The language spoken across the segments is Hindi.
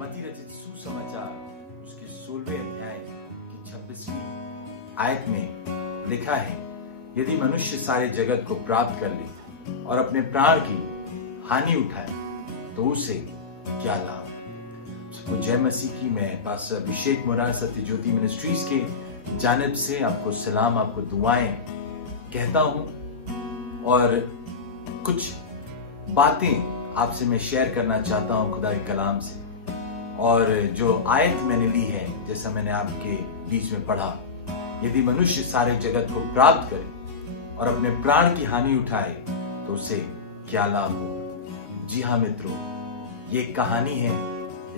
मती रचित सुसमाचार उसके 16वें अध्याय की 26वीं आयत में लिखा है, यदि मनुष्य सारे जगत को प्राप्त कर ले और अपने प्राण की हानि उठाए तो उसे क्या लाभ। सबको जय मसीह की। मैं पास्टर अभिषेक मोरार सत्य ज्योति मिनिस्ट्रीज के जानिब से आपको सलाम, आपको दुआएं कहता हूं और कुछ बातें आपसे मैं शेयर करना चाहता हूं खुदा के कलाम से। और जो आयत मैंने ली है, जैसा मैंने आपके बीच में पढ़ा, यदि मनुष्य सारे जगत को प्राप्त करे और अपने प्राण की हानि उठाए तो उसे क्या लाभ हो। जी हाँ मित्रों, ये कहानी है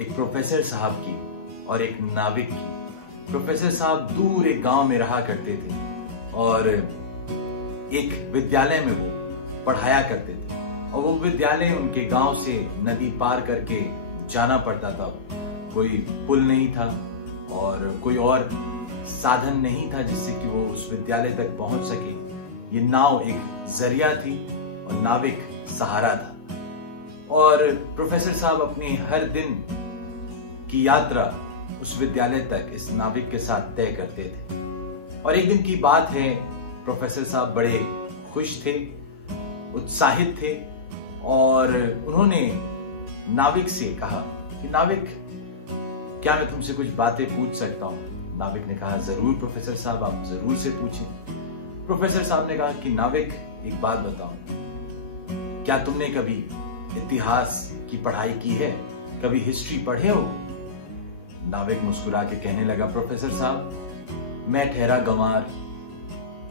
एक प्रोफेसर साहब की और एक नाविक की। प्रोफेसर साहब दूर एक गांव में रहा करते थे और एक विद्यालय में वो पढ़ाया करते थे और वो विद्यालय उनके गांव से नदी पार करके जाना पड़ता था। कोई पुल नहीं था और कोई और साधन नहीं था जिससे कि वो उस विद्यालय तक पहुंच सके। ये नाव एक जरिया थी और नाविक सहारा था। और प्रोफेसर साहब अपनी हर दिन की यात्रा उस विद्यालय तक इस नाविक के साथ तय करते थे। और एक दिन की बात है, प्रोफेसर साहब बड़े खुश थे, उत्साहित थे और उन्होंने नाविक से कहा कि नाविक, क्या मैं तुमसे कुछ बातें पूछ सकता हूं। नाविक ने कहा, जरूर प्रोफेसर साहब, आप जरूर से पूछें। प्रोफेसर साहब ने कहा कि नाविक, एक बात बताओ, क्या तुमने कभी इतिहास की पढ़ाई की है, कभी हिस्ट्री पढ़े हो। नाविक मुस्कुरा के कहने लगा, प्रोफेसर साहब, मैं ठहरा गंवार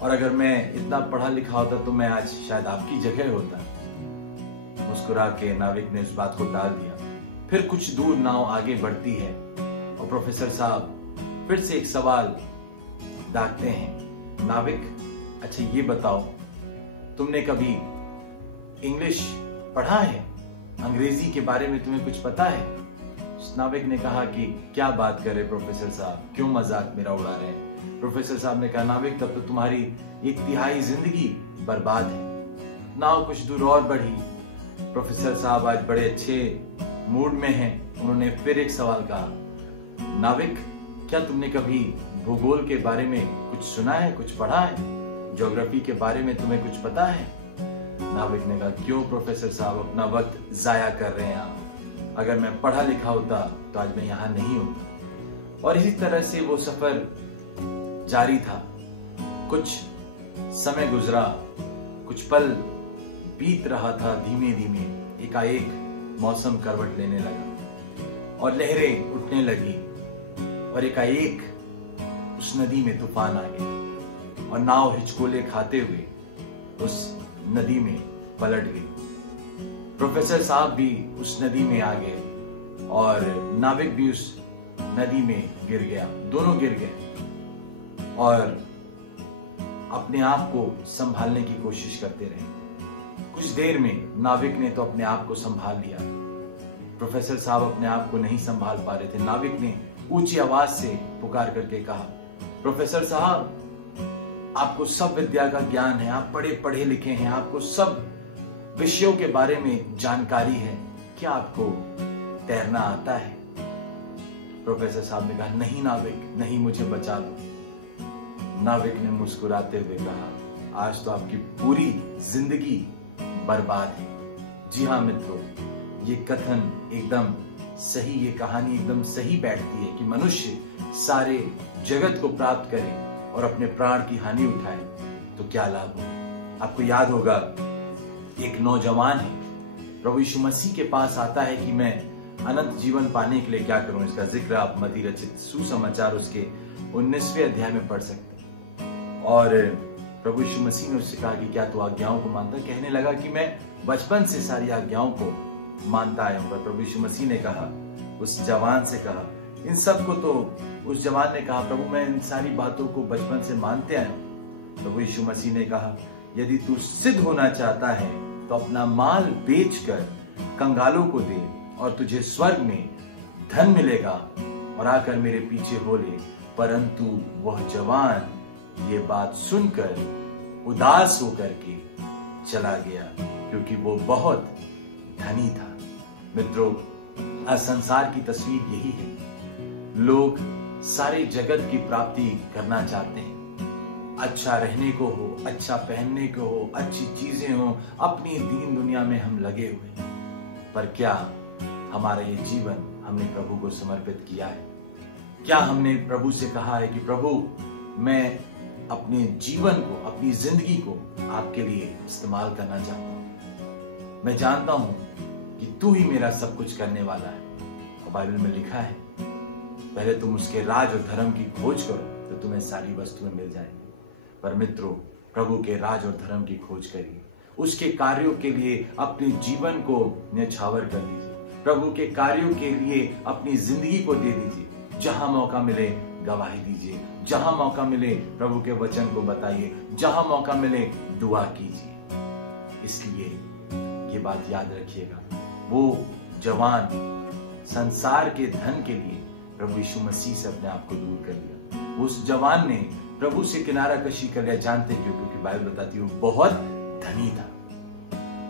और अगर मैं इतना पढ़ा लिखा होता तो मैं आज शायद आपकी जगह होता। मुस्कुरा के नाविक ने उस बात को टाल दिया। फिर कुछ दूर नाव आगे बढ़ती है और प्रोफेसर साहब फिर से एक सवाल दागते हैं, नाविक, अच्छा ये बताओ, तुमने कभी इंग्लिश पढ़ा है, अंग्रेजी के बारे में तुम्हें कुछ पता है। उस नाविक ने कहा कि क्या बात कर रहे प्रोफेसर साहब, क्यों मजाक मेरा उड़ा रहे हैं। प्रोफेसर साहब ने कहा, नाविक, तब तो तुम्हारी एक तिहाई जिंदगी बर्बाद है। नाव कुछ दूर और बढ़ी। प्रोफेसर साहब आज बड़े अच्छे मूड में हैं। उन्होंने फिर एक सवाल कहा, नाविक, क्या तुमने कभी भूगोल के बारे में कुछ सुना है, कुछ पढ़ा है, ज्योग्राफी के बारे में तुम्हें कुछ पता है। नाविक ने कहा, क्यों प्रोफेसर साहब, अपना वक्त जाया कर रहे हैं आप, अगर मैं पढ़ा लिखा होता तो आज मैं यहां नहीं होता। और इसी तरह से वो सफर जारी था। कुछ समय गुजरा, कुछ पल बीत रहा था धीमे धीमे। एकाएक मौसम करवट लेने लगा और लहरें उठने लगी और एकाएक उस नदी में तूफान आ गया और नाव हिचकोले खाते हुए उस नदी में पलट गई। प्रोफेसर साहब भी उस नदी में आ गए और नाविक भी उस नदी में गिर गया। दोनों गिर गए और अपने आप को संभालने की कोशिश करते रहे। कुछ देर में नाविक ने तो अपने आप को संभाल लिया। प्रोफेसर साहब अपने आप को नहीं संभाल पा रहे थे। नाविक ने ऊंची आवाज से पुकार करके कहा, प्रोफेसर साहब, आपको सब विद्या का ज्ञान है, आप पढ़े लिखे हैं, आपको सब विषयों के बारे में जानकारी है, क्या आपको तैरना आता है। प्रोफेसर साहब ने कहा, नहीं नाविक, नहीं, मुझे बचा दो। नाविक ने मुस्कुराते हुए कहा, आज तो आपकी पूरी जिंदगी बर्बाद है। जी हाँ मित्रों, ये कथन एकदम सही, ये कहानी एकदम सही बैठती है कि मनुष्य सारे जगत को प्राप्त करे और अपने प्राण की हानि उठाए तो क्या लाभ हो। आपको याद होगा, एक नौजवान है, प्रभु यीशु मसीह के पास आता है कि मैं अनंत जीवन पाने के लिए क्या करूं। इसका जिक्र आप मती रचित सुसमाचार उसके 19वें अध्याय में पढ़ सकते हैं। और प्रभु यीशु मसीह ने उससे कहा कि क्या तू आज्ञाओं को मानता। कहने लगा कि मैं बचपन से सारी आज्ञाओं को मानता आया हूं। पर प्रभु यीशु मसीह ने कहा, उस जवान से कहा, इन सब को तो उस जवान ने कहा, प्रभु मैं इन सारी बातों को बचपन से मानते आया हूं। प्रभु यीशु मसीह ने कहा, यदि तू सिद्ध होना चाहता है तो अपना माल बेचकर कंगालों को दे और तुझे स्वर्ग में धन मिलेगा और आकर मेरे पीछे हो ले। परंतु वह जवान ये बात सुनकर उदास होकर के चला गया, क्योंकि वो बहुत धनी था। मित्रों, आज संसार की तस्वीर यही है। लोग सारे जगत की प्राप्ति करना चाहते हैं। अच्छा रहने को हो, अच्छा पहनने को हो, अच्छी चीजें हो, अपनी दीन दुनिया में हम लगे हुए हैं। पर क्या हमारा ये जीवन हमने प्रभु को समर्पित किया है? क्या हमने प्रभु से कहा है कि प्रभु मैं अपने जीवन को, अपनी जिंदगी को आपके लिए इस्तेमाल करना चाहता हूं। मैं जानता हूं कि तू ही मेरा सब कुछ करने वाला है। और बाइबल में लिखा है, पहले तुम उसके राज और धर्म की खोज करो तो तुम्हें सारी वस्तुएं मिल जाएंगी। पर मित्रों, प्रभु के राज और धर्म की खोज करिए, उसके कार्यों के लिए अपने जीवन को न्यौछावर कर दीजिए, प्रभु के कार्यों के लिए अपनी जिंदगी को दे दीजिए। जहां मौका मिले गवाही दीजिए, जहां मौका मिले प्रभु के वचन को बताइए, जहां मौका मिले दुआ कीजिए। इसलिए ये बात याद रखिएगा, वो जवान संसार के धन के लिए प्रभु यीशु मसीह से अपने आप को दूर कर लिया। उस जवान ने प्रभु से किनारा कशी कर लिया। जानते क्यों? क्योंकि बाइबल बताती है वो बहुत धनी था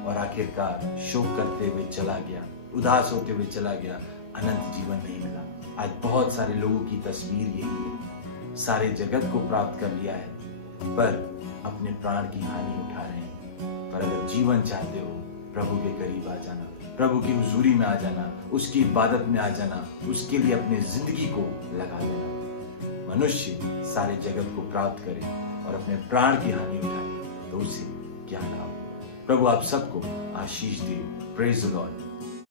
और आखिरकार शोक करते हुए चला गया, उदास होते हुए चला गया, अनंत जीवन नहीं मिला। आज बहुत सारे लोगों की तस्वीर यही है, सारे जगत को प्राप्त कर लिया है पर अपने प्राण की हानि उठा रहे हैं। पर अगर जीवन चाहते हो, प्रभु के करीब आ जाना, प्रभु की हुजूरी में आ जाना, उसकी इबादत में आ जाना, उसके लिए अपनी जिंदगी को लगा देना। मनुष्य सारे जगत को प्राप्त करे और अपने प्राण की हानि उठाए तो उसे क्या लाभ? प्रभु आप सबको आशीष दे। Praise the Lord.